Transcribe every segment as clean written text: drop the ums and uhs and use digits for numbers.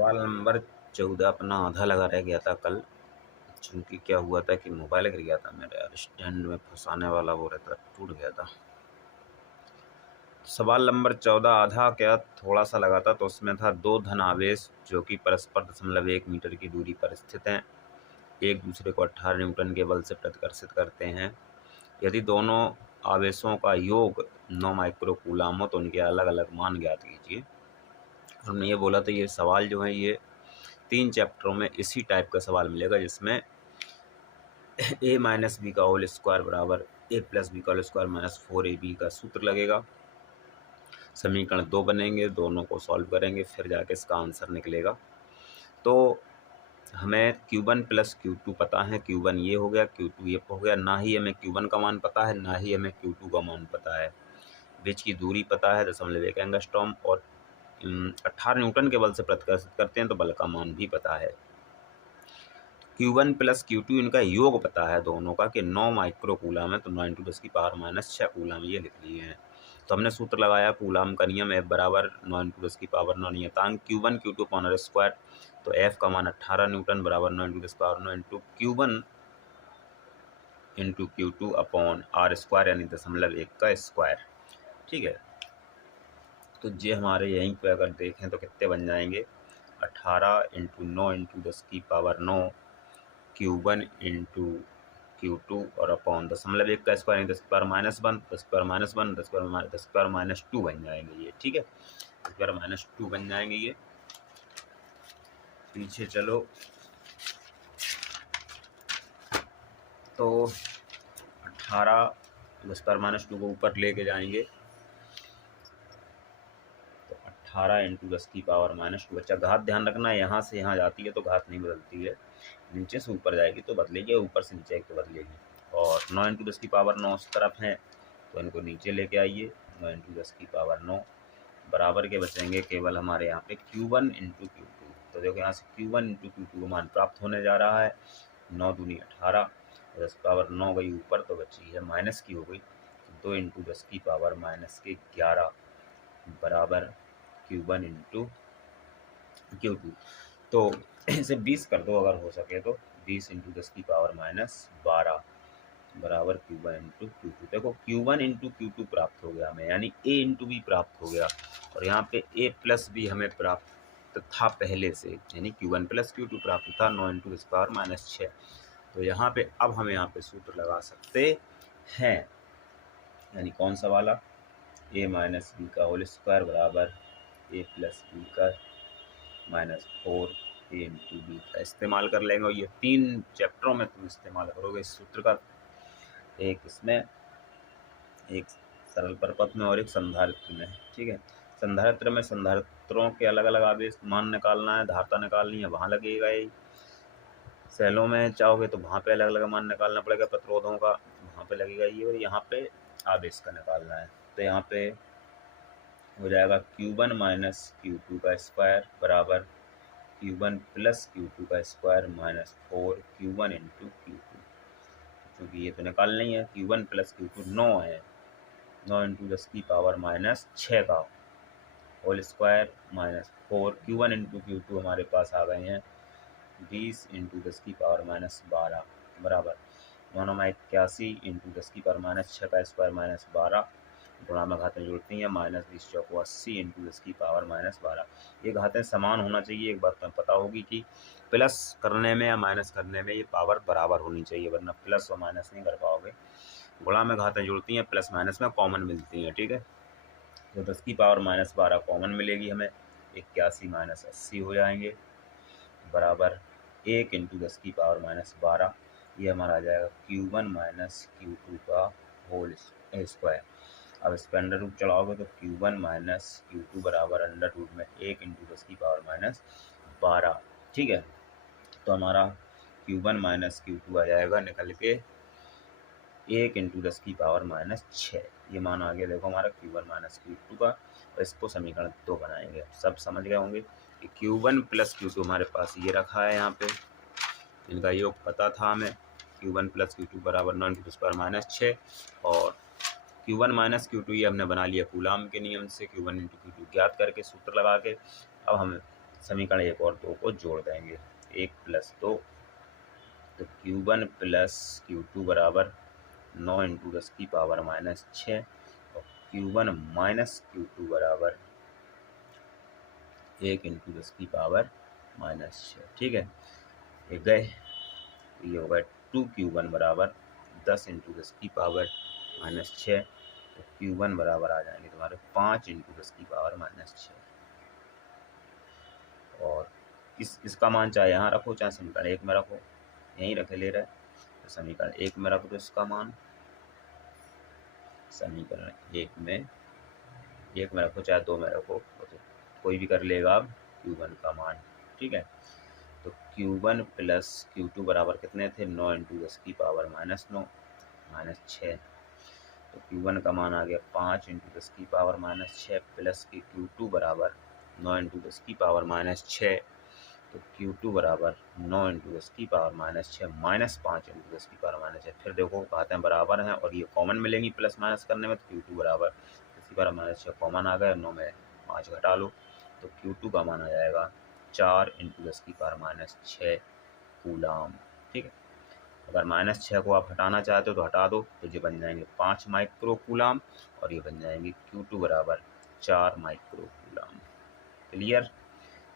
सवाल नंबर 14 अपना आधा लगा रह गया था कल, चूँकि क्या हुआ था कि मोबाइल गिर गया था मेरा यार, स्टैंड में फँसाने वाला वो रहता, टूट गया था। सवाल नंबर 14 आधा क्या थोड़ा सा लगा था, तो उसमें था दो धन आवेश जो कि परस्पर 0.1 मीटर की दूरी पर स्थित हैं, एक दूसरे को 18 न्यूटन के बल से प्रतिकर्षित करते हैं। यदि दोनों आवेशों का योग 9 माइक्रो कूलाम हो तो उनके अलग अलग मान ज्ञात कीजिए। हमने ये बोला था ये सवाल जो है ये 3 चैप्टरों में इसी टाइप का सवाल मिलेगा, जिसमें a माइनस बी का होल स्क्वायर बराबर a प्लस बी का होल स्क्वायर माइनस 4ab का सूत्र लगेगा। समीकरण 2 बनेंगे, दोनों को सॉल्व करेंगे, फिर जाके इसका आंसर निकलेगा। तो हमें Q1 प्लस Q2 पता है, Q1 ये हो गया, Q2 ये हो गया। ना ही हमें Q1 का मान पता है, ना ही हमें Q2 का मान पता है। बीच की दूरी पता है 0.1 एंगस्ट्रॉम, और 18 न्यूटन के बल से प्रतिकर्षित करते हैं तो बल का मान भी पता है। Q1 प्लस Q2 इनका योग पता है दोनों का कि 9 माइक्रो कूलाम है, तो 9 × 10⁻⁻6 कूलाम ये लिख लिए हैं। तो हमने सूत्र लगाया कूलाम का नियम F बराबर 9 × 10⁻9 नियतांक Q1 Q2 upon R square. तो F का मान 18 न्यूटन बराबर 9 × 10⁻9 into Q1 into Q2 upon R square यानी 0.1 का स्क्वायर। ठीक है, तो ये हमारे यहीं पे अगर देखें तो कितने बन जाएंगे, 18 × 9 × 10⁻9 Q1 इंटू Q2 और अपॉन 0.1 का स्क्वायर 10⁻⁻1 10⁻⁻1 10⁻⁻2 बन जाएंगे ये। ठीक है, 10⁻⁻2 बन जाएंगे ये। पीछे चलो तो 18 10⁻⁻2 को ऊपर लेके जाएंगे तो 18 × 10⁻⁻2। बच्चा घात ध्यान रखना है, यहाँ से यहाँ जाती है तो घात नहीं बदलती है, नीचे से ऊपर जाएगी तो बदलेगी, ऊपर से नीचे तो बदलेगी। और 9 × 10⁻9 उस तरफ है तो इनको नीचे लेके आइए। 9 × 10⁻9 बराबर के बचेंगे केवल हमारे यहाँ पे Q1 × Q2। तो देखो यहाँ से Q1 × Q2 मान प्राप्त होने जा रहा है। 9 दूनी 18, 10⁻9 गई ऊपर तो बची है माइनस की हो गई, तो 2 × 10⁻11 बराबर Q1 × Q2। तो इसे 20 कर दो अगर हो सके तो, 20 × 10⁻12 बराबर Q1 × Q2। देखो Q1 × Q2 प्राप्त हो गया हमें, यानी A × B प्राप्त हो गया, और यहाँ पे A प्लस B हमें प्राप्त था पहले से, यानी Q1 प्लस Q2 प्राप्त था 9 × 10⁻6। तो यहाँ पे अब हम यहाँ पे सूत्र लगा सकते हैं, यानी कौन सा वाला, A माइनस बी का होल स्क्वायर बराबर A प्लस बी का माइनस 4A × B का इस्तेमाल कर लेंगे। और ये 3 चैप्टरों में तुम इस्तेमाल करोगे इस सूत्र का, एक इसमें, एक सरल परपथ में और एक संधारित्र में। ठीक है, संधारित्र में संधारित्रों के अलग अलग आवेश मान निकालना है, धारता निकालनी है, वहाँ लगेगा ये। सेलों में चाहोगे तो वहाँ पे अलग अलग मान निकालना पड़ेगा, प्रतिरोधों का, वहाँ पे लगेगा ये, और यहाँ पे आवेश का निकालना है। तो यहाँ पे हो जाएगा Q1 माइनस Q2 का स्क्वायर बराबर Q1 प्लस Q2 का स्क्वायर माइनस 4Q1 × Q2। क्योंकि ये तो निकालना ही है, Q1 प्लस Q2 9 है, 9 × 10⁻6 का whole square minus 4 Q1 × Q2 हमारे पास आ गए हैं 20 × 10⁻12 बराबर 981 × 10⁻6 का स्क्वायर माइनस 12, गुणा में घातें जुड़ती हैं, माइनस 20 × 80 × 10⁻12। ये घातें समान होना चाहिए। एक बात तुम्हें पता होगी कि प्लस करने में या माइनस करने में ये पावर बराबर होनी चाहिए, वरना प्लस और माइनस नहीं कर पाओगे। गुणा में घातें जुड़ती हैं, प्लस माइनस में कॉमन मिलती हैं। ठीक है, तो 10⁻12 कॉमन मिलेगी हमें, 81 माइनस 80 हो जाएंगे बराबर 1 × 10⁻12। ये हमारा आ जाएगा Q1 माइनस Q2 का होल स्क्वायर। अब इस पर अंडर रूट चढ़ाओगे तो Q1 माइनस Q2 बराबर अंडर रूट में 1 × 10⁻12। ठीक है, तो हमारा Q1 माइनस Q2 आ जाएगा निकल के 1 × 10⁻6। ये मान आ गया देखो हमारा Q1 माइनस Q2 का, और इसको समीकरण 2 बनाएंगे। सब समझ गए होंगे कि Q1 प्लस Q2 हमारे पास ये रखा है, यहाँ पे इनका योग पता था हमें, Q1 प्लस Q2 बराबर 9 × 10⁻6, और Q1 माइनस Q2 ये हमने बना लिया कूलाम के नियम से, Q1 × Q2 ज्ञात करके सूत्र लगा के। अब हम समीकरण 1 और 2 को जोड़ देंगे। 1 + 2 तो Q1 + Q2 बराबर 9 × 10⁻⁶ और Q1 - Q2 बराबर 1 × 10⁻⁶। ठीक है, ये गए, ये होगा 2Q1 बराबर 10 × 10⁻⁶। तो Q1 बराबर आ जाएंगे तुम्हारे 5 × 10⁻⁶। और इसका मान चाहे यहाँ रखो चाहे समीकरण 1 में रखो, यहीं रखे ले रहे, तो समीकरण 1 में रख दो इसका मान, समीकरण 1 में रखो चाहे 2 में रखो, तो कोई भी कर लेगा अब Q1 का मान। ठीक है, तो Q1 + Q2 बराबर कितने थे? 9 × 10⁻⁹ -6। तो Q1 का मान आ गया 5 × 10⁻⁶ प्लस की Q2 बराबर 9 × 10⁻⁶। तो Q2 बराबर 9 × 10⁻⁶ माइनस 5 × 10⁻⁶। फिर देखो घातें बराबर हैं और ये कॉमन मिलेंगी प्लस माइनस करने में, तो Q2 बराबर 10⁻⁶ कॉमन आ गया, 9 में 5 घटा लो, तो Q2 का मान आ जाएगा 4 × 10⁻⁶ कूलाम। ठीक है, अगर -6 को आप हटाना चाहते हो तो हटा दो, तो ये बन जाएंगे 5 माइक्रो कूलाम और ये बन जाएंगे Q2 बराबर 4 माइक्रो कूलाम। क्लियर?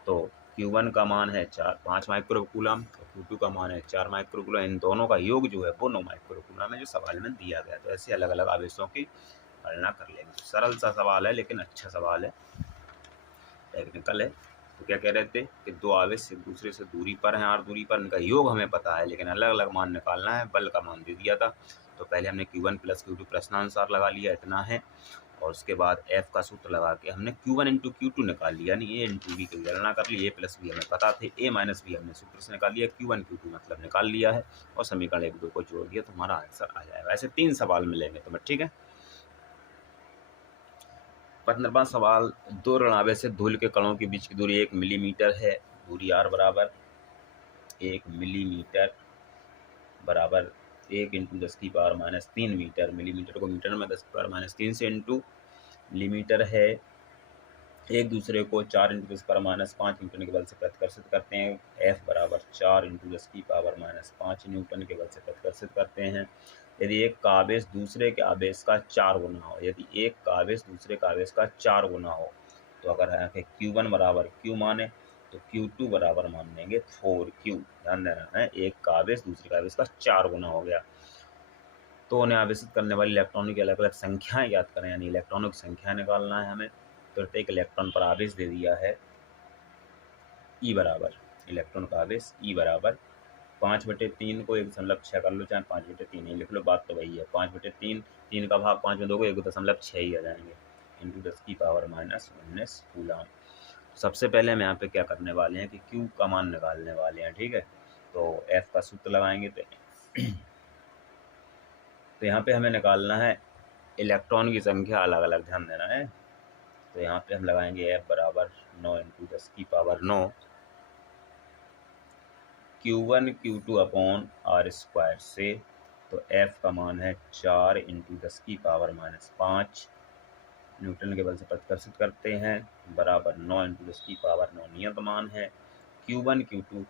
तो Q1 का मान है 5 माइक्रो कूलाम और Q2 का मान है 4 माइक्रो कूलाम। इन दोनों का योग जो है वो 9 माइक्रो कूलाम है, जो सवाल में दिया गया। तो ऐसे अलग अलग आवेशों की गणना कर लेंगे। सरल सा सवाल है लेकिन अच्छा सवाल है, टेक्निकल है। तो क्या कह रहे थे कि दो आवेश एक दूसरे से दूरी पर हैं, और दूरी पर इनका योग हमें पता है लेकिन अलग अलग मान निकालना है। बल का मान दे दिया था, तो पहले हमने Q1 + Q2 प्रश्नानुसार लगा लिया, इतना है, और उसके बाद F का सूत्र लगा के हमने Q1 × Q2 निकाल लिया, यानी A × B की गणना कर ली। A + B हमें पता थे, A - B हमने सूत्र से निकाल लिया, Q1 Q2 मतलब निकाल लिया है, और समीकरण 1 2 को जोड़ दिया तो हमारा आंसर आ जाएगा। ऐसे 3 सवाल मिलेंगे तुम्हें। ठीक है, 15वां सवाल, 2 ऋण आवेश से धूल के कणों के बीच की दूरी 1 मिलीमीटर है। दूरी r बराबर 1 मिलीमीटर बराबर 1 × 10⁻³ मीटर, मिलीमीटर को मीटर में 10⁻³ से इंटू मिलीमीटर है। एक दूसरे को 4 × 10⁻5 न्यूटन के बल से प्रतिकर्षित करते हैं। F बराबर 4 × 10⁻5 न्यूटन के बल से प्रतिकर्षित करते हैं। यदि एक का आवेश दूसरे के आवेश का 4 गुना हो, यदि एक का आवेश दूसरे का आवेश का 4 गुना हो, तो अगर है Q1 बराबर Q माने तो Q2 बराबर मान लेंगे 4Q। ध्यान देना है, एक का आवेश दूसरे का आवेश का 4 गुना हो गया, तो उन्हें आवेशित करने वाली इलेक्ट्रॉनों की अलग अलग संख्याएं ज्ञात करें, यानी इलेक्ट्रॉनों की संख्या निकालना है हमें। प्रत्येक इलेक्ट्रॉन पर आवेश दे दिया है E बराबर, इलेक्ट्रॉन का आवेश E बराबर 5/3 को 1.6 कर लो, चाहे 5/3 ही लिख लो, बात तो वही है। 5/3, 3 का भाग 5 में दोगे 1.6 ही आ जाएंगे, × 10⁻⁻19 कूलाम। सबसे पहले हम यहाँ पे क्या करने वाले हैं कि Q का मान निकालने वाले हैं। ठीक है, तो F का सूत्र लगाएंगे, तो यहाँ पे हमें निकालना है इलेक्ट्रॉन की संख्या अलग अलग, ध्यान देना है। तो यहाँ पे हम लगाएंगे F बराबर 9 × 10⁻9 Q1 Q2 अपॉन r² से, तो F का मान है 4 × 10⁻5 न्यूटन के बल से प्रतिकर्षित करते हैं, बराबर 9 × 10⁻9 नियत मान है। Q1 Q2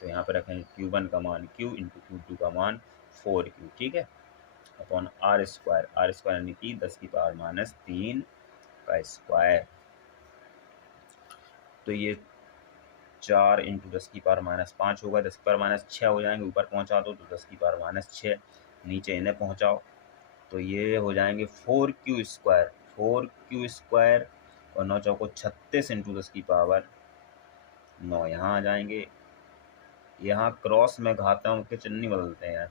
तो यहाँ पे रखेंगे Q1 का मान Q × Q2 का मान 4Q। ठीक है, अपॉन r² यानी कि 10⁻³ का स्क्वायर। तो ये 4 × 10⁻5 होगा, 10⁻6 हो जाएंगे, ऊपर पहुँचा दो तो 10⁻6, नीचे इन्हें पहुँचाओ तो ये हो जाएंगे 4Q², 4Q² और 9 चौको 36 × 10⁻9 यहाँ आ जाएंगे। यहाँ क्रॉस में घातांक के चिन्ह बदलते हैं,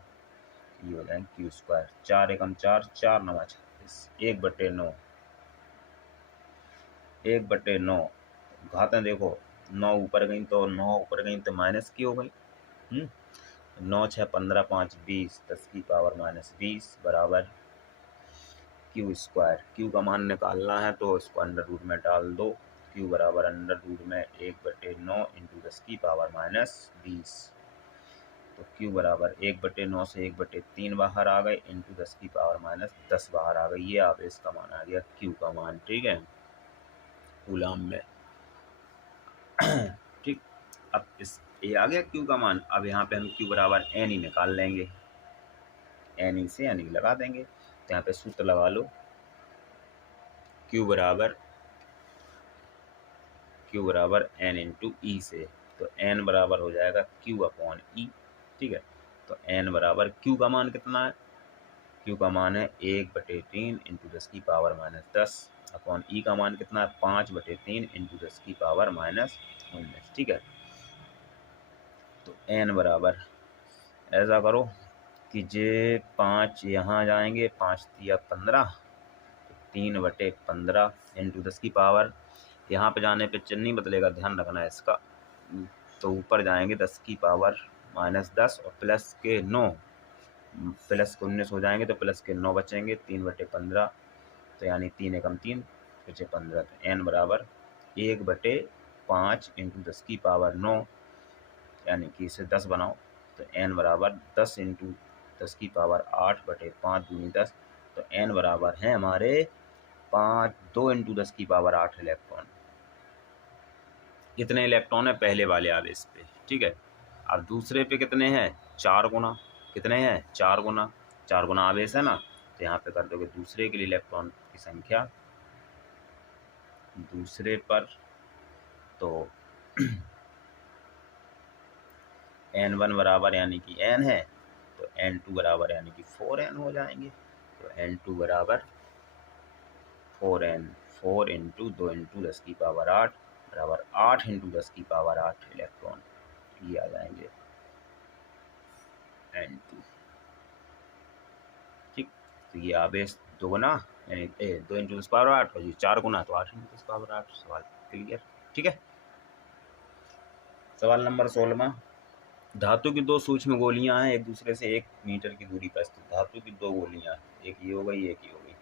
ये हो जाएंगे Q², 4 एकम 4, 4 9 36, 1/9, 1/9। घातें देखो, 9 ऊपर गई तो 9 ऊपर गई तो माइनस की हो गई। 9 6 15 5 20, 10⁻20 बराबर Q²। Q का मान निकालना है तो इसको अंडर रूट में डाल दो। Q बराबर अंडर रूट में 1/9 × 10⁻20। तो Q बराबर 1/9 से 1/3 बाहर आ गए इंटू 10⁻10 बाहर आ गई। ये आप इसका मान आ गया Q का मान, ठीक है, कूलाम में। ठीक, अब इस ये आ गया Q का मान। अब यहाँ पे हम Q बराबर NE निकाल लेंगे, NE से NE लगा देंगे। तो यहाँ पे सूत्र लगा लो, Q बराबर N इंटू ई से। तो N बराबर हो जाएगा Q/E, ठीक है। तो N बराबर Q का मान कितना है, Q का मान है 1/3 इंटू 10⁻10 अपॉन E का मान कितना है 5/3 इंटू 10⁻19, ठीक है। तो N बराबर ऐसा करो कि जे 5 यहाँ जाएंगे, 5 तिया 15, 3/15 इंटू 10 की पावर, यहाँ पे जाने पे चिन्ह नहीं बदलेगा, ध्यान रखना है इसका। तो ऊपर जाएंगे 10⁻10 और प्लस के 9, प्लस के 19 हो जाएंगे तो प्लस के 9 बचेंगे, 3/15, तो यानी 3 एकम 3 बचे 15। तो N बराबर 1/5 इंटू 10 की पावर 9, यानी कि इसे 10 बनाओ। तो N बराबर 10 इंटू 10 की पावर 8/5 दूनी 10। तो N बराबर है हमारे 2 इंटू 10 की पावर 8 इलेक्ट्रॉन। कितने इलेक्ट्रॉन है पहले वाले आवेश पे, ठीक है। अब दूसरे पे कितने हैं, 4 गुना। कितने हैं, 4 गुना। 4 गुना आवेश है ना, तो यहाँ पे कर दोगे दूसरे के लिए इलेक्ट्रॉन की संख्या दूसरे पर। तो N1 बराबर यानी कि N है, तो N2 बराबर यानी कि 4N हो जाएंगे। तो N2 बराबर 4N, 4 इंटू 2 इंटू 10 की पावर 8 बराबर 8 इंटू 10 की पावर 8 इलेक्ट्रॉन, ये आ जाएंगे N2, ठीक। तो ये आवेश 2 गुना यानी 2 इंटू 10 पावर 8 और ये 4 गुना, तो 8 इंटू 10 पावर 8। सवाल क्लियर, ठीक है। सवाल नंबर 16। धातु की 2 सूक्ष्म गोलियां हैं एक दूसरे से 1 मीटर की दूरी पर स्थित। धातु की 2 गोलियां, एक ये हो गई, एक ये हो गई।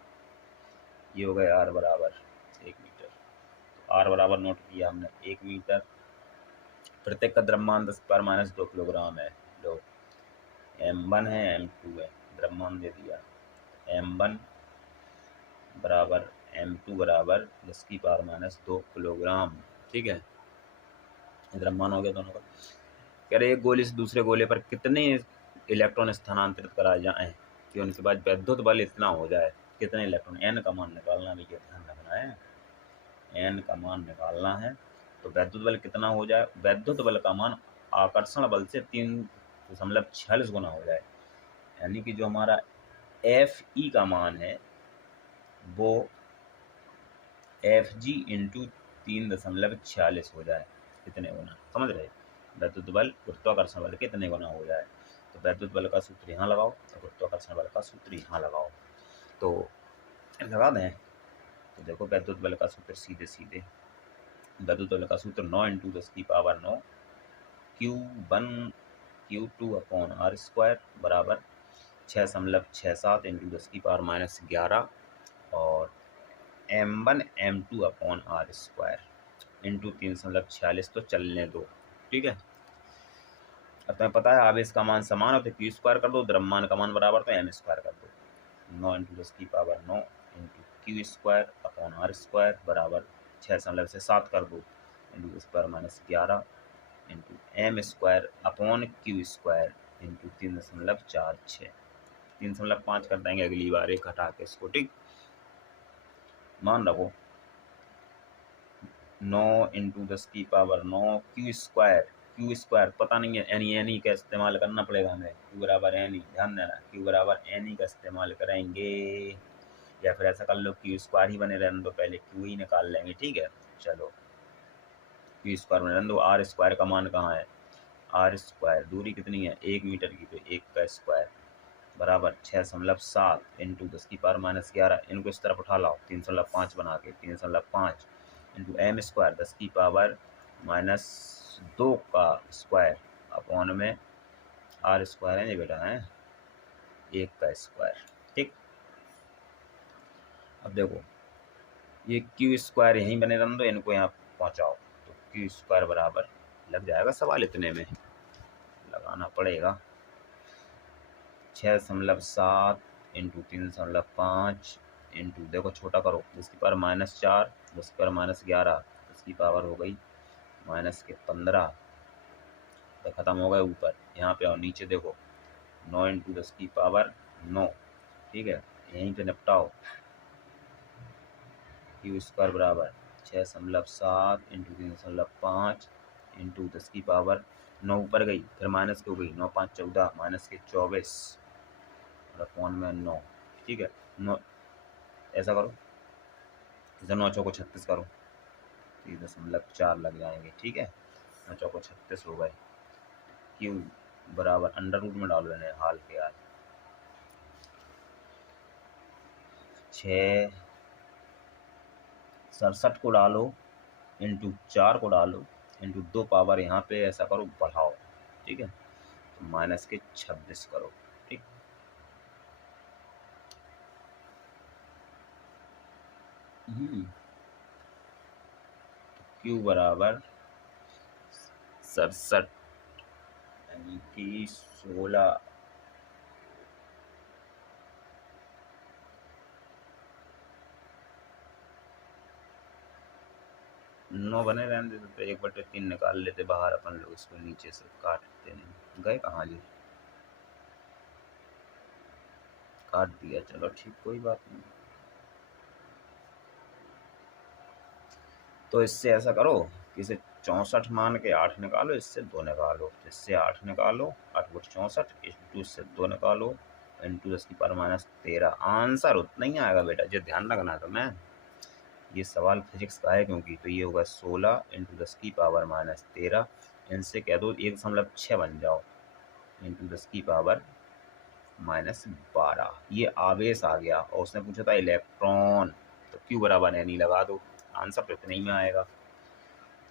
ये हो गया R बराबर 1 मीटर। तो R बराबर नोट किया हमने 1 मीटर। प्रत्येक का द्रव्यमान 10⁻² किलोग्राम है। लो M1 है, M2 है, द्रव्यमान दे दिया। M1 बराबर M2 बराबर 10⁻² किलोग्राम, ठीक है। द्रव्यमान हो गया दोनों का। कह रहे एक गोले से दूसरे गोले पर कितने इलेक्ट्रॉन स्थानांतरित कराए जाएं कि उनके बाद वैद्युत बल इतना हो जाए। कितने इलेक्ट्रॉन, N का मान निकालना भी ध्यान रखना है, N का मान निकालना है। तो वैद्युत बल कितना हो जाए, वैद्युत बल का मान आकर्षण बल से 3.46 गुना हो जाए। यानी कि जो हमारा Fe का मान है वो Fg इंटू 3.46 हो जाए, कितने गुना, समझ रहे। वैद्युत बल गुरुत्वाकर्षण बल कितने गुना हो जाए। तो वैद्युत बल का सूत्र यहाँ लगाओ, तो गुरुत्वाकर्षण बल का सूत्र यहाँ लगाओ। तो लगा दें, तो देखो वैद्युत बल का सूत्र सीधे सीधे, वैद्युत बल का सूत्र 9 इंटू 10 की पावर 9 Q1Q2/R² बराबर 6.67 इंटू 10 की पावर -11 और M1 M2/R² इंटू 3.46, तो चलने दो, ठीक है। अब तुम्हें पता है आवेश का मान समान हो तो Q² कर दो, द्रव्यमान का मान बराबर तो M² कर दो। 9 इंटू 10 की पावर 9 इंटू Q²/R² बराबर 6 से 7 कर दो इंटू 10⁻11 इंटू M²/Q² इंटू 3.46, 3.5 कर देंगे अगली बार एक हटा के इसको, ठीक। मान रखो 9 इंटू 10 की पावर 9 Q² पता नहीं है, एनी का इस्तेमाल करना पड़ेगा हमें। Q बराबर एनी, ध्यान देना, Q बराबर एनी का इस्तेमाल करेंगे, या फिर ऐसा कर लो Q² ही बने रहने दो, पहले Q ही निकाल लेंगे, ठीक है। चलो Q² बने रहने दो। R² का मान कहाँ है, R² दूरी कितनी है 1 मीटर की, तो 1 का स्क्वायर बराबर 6.7 इंटू 10 की पावर -11, इनको इस तरफ उठा लाओ 3.5 बना के, 3.5 इंटू M² 10 की पावर -2 का स्क्वायर अपॉन में R² है ये बेटा, है 1 का स्क्वायर, ठीक। अब देखो ये Q² यहीं बने रहने दो, इनको यहाँ पहुँचाओ, तो Q² बराबर लग जाएगा सवाल इतने में, लगाना पड़ेगा। 6.7 इंटू 3.5 इंटू, देखो छोटा करो, 10⁻⁴, 10⁻11, इसकी पावर हो गई -15, तो ख़त्म हो गए ऊपर। यहाँ पे और नीचे देखो 9 इंटू 10⁻9, ठीक है, यहीं पे निपटाओ। Q² बराबर 6.7 इंटू 3.5 इंटू 10⁻9, ऊपर गई फिर माइनस की हो गई, 9 5 14, माइनस के 24 और अपॉन में 9, ठीक है। 9 ऐसा करो, इसे 9 चौको 36 करो, 3.4 लग जाएंगे, ठीक है। 9 चौको 36 हो गए। Q बराबर अंडर रूट में डालो इन्हें हाल के आज, 667 को डालो इंटू 4 को डालो इंटू 2 पावर यहाँ पे ऐसा करो बढ़ाओ, ठीक है, तो माइनस के 26 करो, ठीक। Q बराबर 67 यानी कि 16, नौ बने रहने देते तो 1/3 निकाल लेते बाहर अपन लोग, इसको नीचे से काटते नहीं, गए कहाँ जी, काट दिया, चलो ठीक, कोई बात नहीं। तो इससे ऐसा करो कि इसे 64 मान के 8 निकालो, इससे 2 निकालो, इससे 8 निकालो, 8 गुट 64 इंटू इससे 2 निकालो इंटू 10⁻13, आंसर उतना ही आएगा बेटा, जो ध्यान रखना तो मैं, ये सवाल फिजिक्स का है क्योंकि, तो ये होगा 16 इंटू 10⁻13, इनसे कह दो 1.6 बन जाओ इंटू 10⁻12, ये आवेश आ गया और उसने पूछा था इलेक्ट्रॉन, तो Q बराबर N लगा दो, आंसर तो इतने ही में आएगा।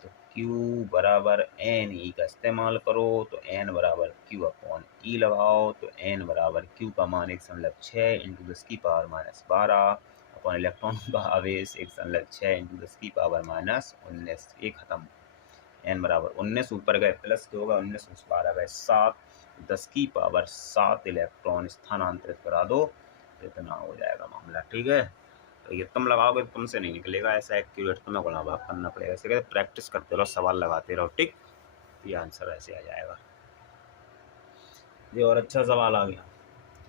तो Q बराबर NE का इस्तेमाल करो, तो N बराबर Q अपॉन E लगाओ, तो N बराबर Q का मान 1.6 इंटू 10⁻12 अपॉन इलेक्ट्रॉन का आवेश 1.6 इंटू 10⁻19, ये खत्म। N बराबर 19 ऊपर गए प्लस 2 होगा, 19 उस 12 गए 7, 10⁻7 इलेक्ट्रॉन स्थानांतरित करा दो, तो इतना हो जाएगा मामला, ठीक है। तो ये तुम लगाओगे तो तुमसे नहीं निकलेगा ऐसा एक्यूरेट, तुम्हें गुणा भाग करना पड़ेगा, इसे कहते प्रैक्टिस करते रहो, सवाल लगाते रहो, ठीक, ये आंसर ऐसे आ जाएगा। ये और अच्छा सवाल आ गया।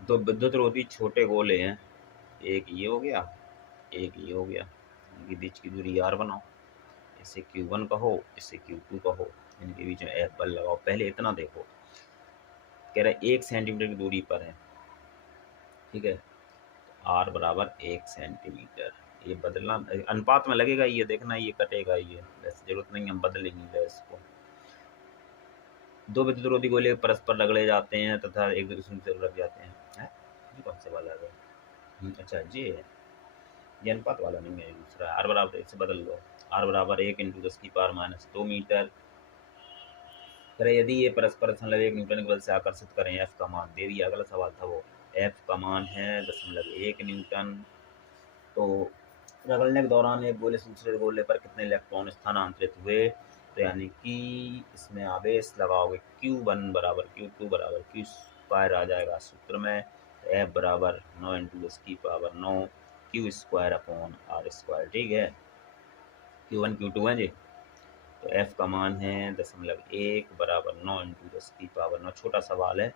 तो विद्युत रोधी छोटे गोले हैं, एक ये हो गया, एक ये हो गया, इनके बीच की दूरी r बनाओ, इसे Q1 कहो, इसे Q2 कहो, इनके बीच में F बल लगाओ। पहले इतना देखो, कह रहा है 1 सेंटीमीटर की दूरी पर है, ठीक है, R बराबर 1 सेंटीमीटर, ये बदलना अनुपात में लगेगा, ये देखना ये कटेगा, ये वैसे जरूरत नहीं, हम बदलेंगे इसको। दो विद्युत रोधी गोले परस्पर रगड़े जाते हैं तथा एक दूसरे से लग जाते हैं, ये कौन सा वाला है? अच्छा ये अनुपात वाला नहीं है, दूसरा R बराबर, इससे बदल दो, R बराबर 1 इंटू 10⁻² मीटर। करे यदि ये परस्पर 1 न्यूटन के बल से आकर्षित करें, F का मान दे दिया, अगला सवाल था वो, F का मान है 0.1 न्यूटन। तो रगड़ने के दौरान एक गोले से दूसरे गोले पर कितने इलेक्ट्रॉन स्थानांतरित हुए, तो यानी कि इसमें आवेश लगाओगे Q1 बराबर Q2 बराबर Q² आ जाएगा सूत्र में, तो F बराबर 9 इंटू 10⁻9 Q² अपॉन R², ठीक है। Q1 Q2 है जी, तो F का मान है 0.1 बराबर 9 इंटू 10⁻9, छोटा सवाल है,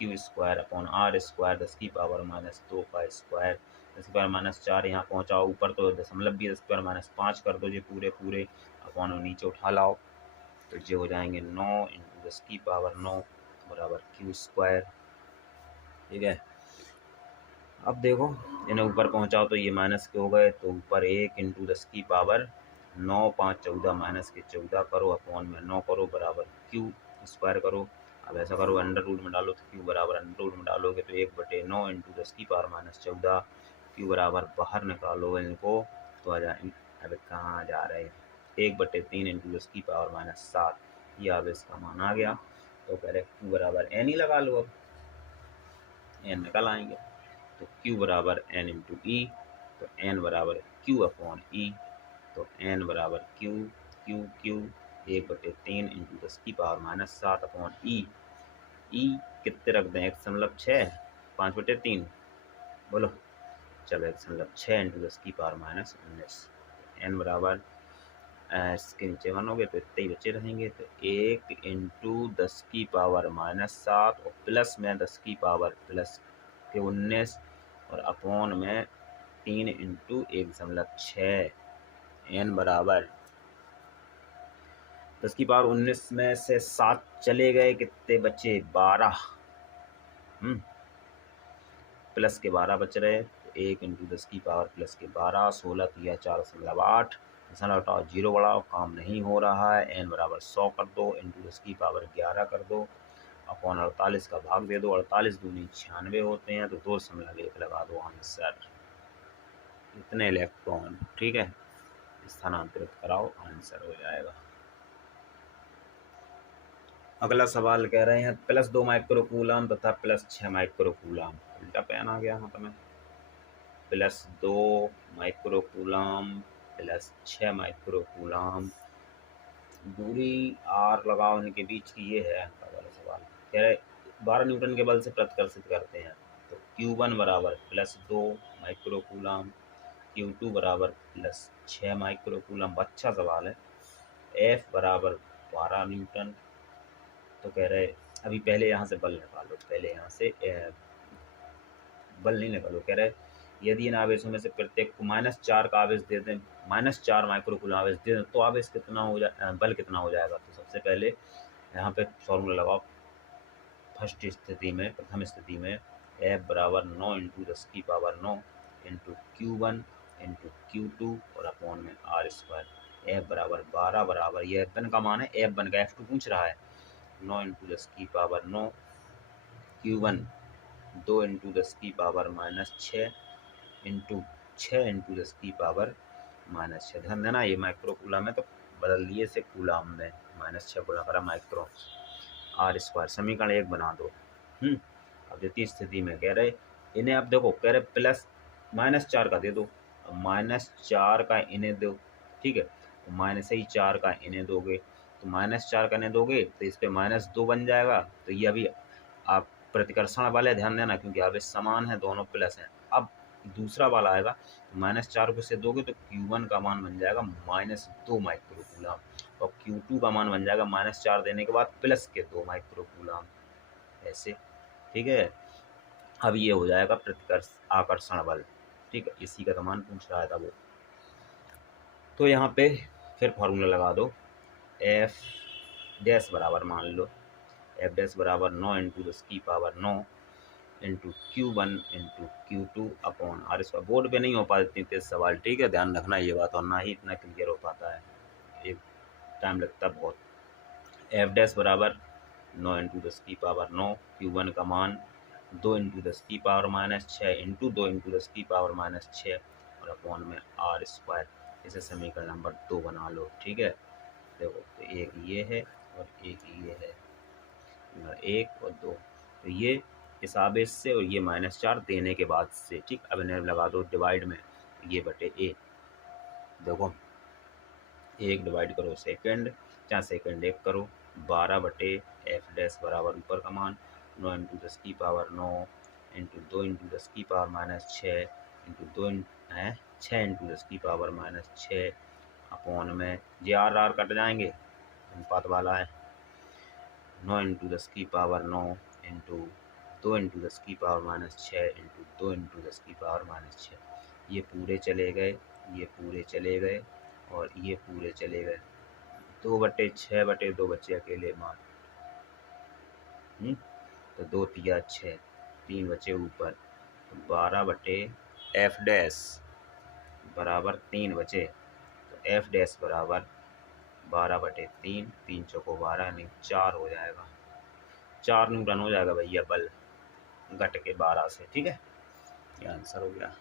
Q² अपॉन R², 10⁻² का स्क्वायर, 10⁻4 यहाँ पहुँचाओ, ऊपर तो दशमलव भी 10⁻5 कर दो, ये पूरे पूरे अपॉन नीचे उठा लाओ, तो ये हो जाएंगे 9 इंटू 10⁻9 बराबर Q², ठीक है। अब देखो इन्हें ऊपर पहुँचाओ तो ये माइनस के हो गए, तो ऊपर 1 इंटू 10⁻9 5 14 माइनस के 14 करो, अपॉन में 9 करो बराबर Q² करो। अब ऐसा करो अंडर रूट में डालो, तो Q बराबर अंडर रूट में डालोगे तो 1/9 इंटू 10⁻14, Q बराबर बाहर निकालो इनको तो आ जाए, अब कहाँ जा रहे हैं, 1/3 इंटू 10⁻7, ये अब इसका मान आ गया। तो पहले Q बराबर N ही लगा लो, अब N निकल आएंगे, तो Q बराबर N इंटू ई, तो N बराबर Q अपॉन ई, तो N बराबर Q 1/3 इंटू 10⁻7 अपॉन ई, ई कितने रख दें 1.6 5/3 बोलो। चलो 1.6 इंटू 10⁻⁻19 एन बराबर इसके नीचे 1 हो गए तो इतने ही बचे रहेंगे। तो 1 इंटू 10⁻⁻7 और प्लस में 10⁻+19 और अपॉन में 3 इंटू 1.6 एन बराबर 10⁻19 में से 7 चले गए, कितने बचे 12 प्लस के 12 बच रहे। तो 1 इंटू 10⁻+12 16 तिया 4.8 हटाओ 0 बढ़ाओ, काम नहीं हो रहा है। एन बराबर 100 कर दो इंटू 10⁻11 कर दो अपॉन 48 का भाग दे दो। 48 दूनी 96 होते हैं तो 2.1 लगा दो आंसर। इतने इलेक्ट्रॉन ठीक है स्थानांतरित कराओ, आंसर हो जाएगा। अगला सवाल कह रहे हैं +2 माइक्रोकूलम तथा +6 माइक्रोकूलम। उल्टा पेन आ गया यहाँ पर। +2 माइक्रोकूलम +6 माइक्रोकूलम, दूरी r लगाओ इनके बीच की, ये है वाला सवाल। कह रहे 12 न्यूटन के बल से प्रतिकर्षित करते हैं। तो Q1 बराबर +2 माइक्रोकूलम, Q2 बराबर +6 माइक्रोकूलम। अच्छा सवाल है। F बराबर 12 न्यूटन। तो कह रहे अभी पहले यहाँ से बल निकालो, पहले यहाँ से बल नहीं निकालो। कह रहे यदि इन आवेशों में से प्रत्येक को -4 का आवेश दे दें, -4 माइक्रोकूलम आवेश दे दें तो आवेश कितना हो जाए, बल कितना हो जाएगा। तो सबसे पहले यहाँ पे फॉर्मूला लगाओ। फर्स्ट स्थिति में, प्रथम स्थिति में F बराबर 9 into 10⁻9 into Q1 into Q2 और अपॉन में r²। F बराबर 12 बराबर, ये F1 का मान है, F1 का F2 पूछ रहा है। 9 into 10⁻9 Q1 2 into 10⁻⁻6 into 6 into 10⁻⁻6। ध्यान देना ये माइक्रोकूलम है तो बदल दिए इसे कूलम में, -6 गुणा करा माइक्रो r²। समीकरण 1 बना दो। अब द्वितीय स्थिति में कह रहे इन्हें, अब देखो कह रहे प्लस -4 का दे दो, -4 का इन्हें दो, ठीक है। तो -4 का इन्हें दोगे तो -4 का इन्हें दोगे तो इस पे -2 बन जाएगा। तो ये अभी आप प्रतिकर्षण बल है, ध्यान देना, क्योंकि आवेश समान है, दोनों प्लस हैं। अब दूसरा वाला आएगा तो -4 को से दोगे तो Q1 का मान बन जाएगा -2 माइक्रोकूलम और Q2 का मान बन जाएगा -4 देने के बाद +2 माइक्रोकूलम, ऐसे ठीक है। अब ये हो जाएगा प्रतिकर्ष आकर्षण बल, ठीक है। इसी का मान पूछ रहा था वो। तो यहाँ पे फिर फॉर्मूला लगा दो। F डैश बराबर मान लो F डैश बराबर 9 into 10⁻9 into Q1 into Q2 upon r²। Board पे नहीं हो पाते इतने सवाल, ठीक है, ध्यान रखना ये बात, और ना ही इतना क्लियर हो पाता है, एक टाइम लगता है बहुत। F डैश बराबर 9 इंटू 10⁻9 Q1 का मान 2 इंटू 10⁻⁻6 इंटू 2 इंटू 10⁻⁻6 और अपॉन में r²। इसे समीकरण नंबर 2 बना लो, ठीक है। देखो तो एक ये है और एक ये है, 1 और 2। तो ये इस आवेश से और ये -4 देने के बाद से, ठीक। अब इन्हें लगा दो डिवाइड में, ये बटे a। देखो 1 डिवाइड करो सेकंड, चाहे सेकंड 1 करो, 12 बटे F डैश बराबर ऊपर का मान 9 into 10⁻9 into 2 into 10⁻⁻6 into 6 into 10⁻⁻6 upon में जे r कट जाएंगे, अनुपात वाला है। 9 into 10⁻9 into 2 into 10⁻⁻6 into 2 into 10⁻⁻6। ये पूरे चले गए, ये पूरे चले गए और ये पूरे चले गए। 2/6 बटे 2 बचे अकेले मान, तो 2 तिया 6, 3 बचे ऊपर, तो 12 बटे F डैश बराबर 3 बचे। तो F डैश बराबर 12/3, 3 चौको 12 यानी 4 हो जाएगा। 4 न्यूटन हो जाएगा भैया बल, घट के 12 से, ठीक है। ये आंसर हो गया।